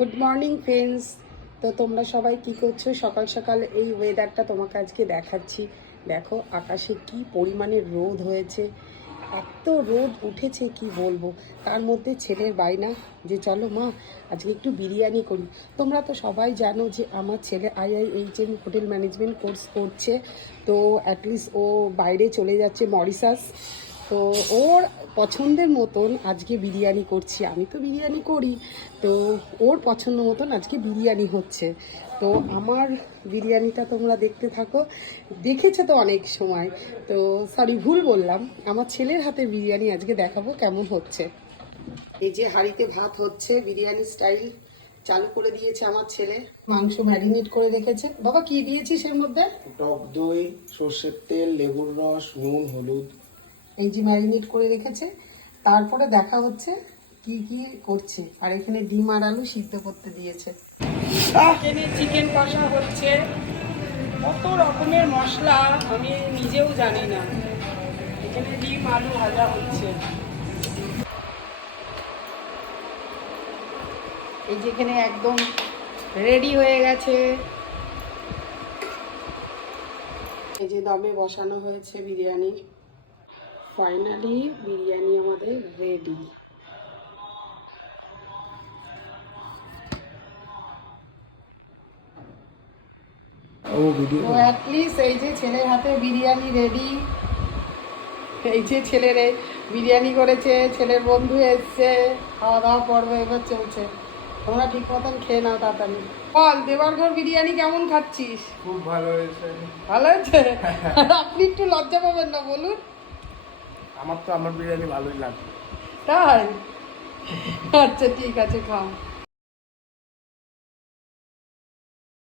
Good morning friends. তো তোমরা সবাই কি করছো? সকাল সকাল এই ওয়েদারটা তোমাকে আজকে দেখাচ্ছি। দেখো আকাশে কি পরিমাণে রোদ হয়েছে, এত রোদ উঠেছে কি বলবো। তার মধ্যে ছেলের বায়না যে চলো মা আজকে একটু বিরিয়ানি করি। তোমরা তো সবাই জানো যে আমার ছেলে IIHM হোটেল ম্যানেজমেন্ট কোর্স করছে, তো অ্যাটলিস্ট ও বাইরে চলে যাচ্ছে মরিশাস। তো ওর পছন্দের মতন আজকে বিরিয়ানি করছি। আমি তো বিরিয়ানি করি, তো ওর পছন্দ মতন আজকে বিরিয়ানি হচ্ছে। তো আমার বিরিয়ানিটা তোমরা দেখতে থাকো। দেখেছো তো অনেক সময়, তো সরি ভুল বললাম, আমার ছেলের হাতে বিরিয়ানি আজকে দেখাবো কেমন হচ্ছে। এই যে হাঁড়িতে ভাত হচ্ছে, বিরিয়ানি স্টাইল চালু করে দিয়েছে আমার ছেলে। মাংস ম্যারিনেট করে রেখেছে। বাবা কি দিয়েছিস এর মধ্যে? টক দই, সর্ষের তেল, লেবুর রস, নুন, হলুদ। এই যে ম্যারিনেট করে রেখেছে, তারপরে দেখা হচ্ছে কি কি করছে। আর এখানে ডিম আর আলু সিদ্ধ করতে দিয়েছে। এখানে চিকেন কষা হচ্ছে, কত রকমের মশলা আমি নিজেও জানি না। এখানে ডিম আলু ভাজা হচ্ছে। এই যেখানে একদম রেডি হয়ে গেছে। এই যে দমে বসানো হয়েছে বিরিয়ানি। ফাইনালি বিরিয়ানি আমাদের রেডি। ও ভিডিও তো অ্যাটলিস্ট এই যে ছেলের হাতে বিরিয়ানি রেডি। এই যে ছেলের বিরিয়ানি করেছে, ছেলের বন্ধু এসছে, খাওয়া দাওয়া পর্ব এবার চলছে। তোমরা ঠিক মতন খেয়ে নাও তাড়াতাড়ি। বল দেবারঘর বিরিয়ানি কেমন খাচ্ছিস? খুব ভালো হয়েছে। ভালো হয়েছে? আর আপনি একটু লজ্জা পাবেন না, বলুন। আমার বিরিয়ানি ভালোই লাগবে। তাই? আচ্ছা ঠিক আছে, খাও।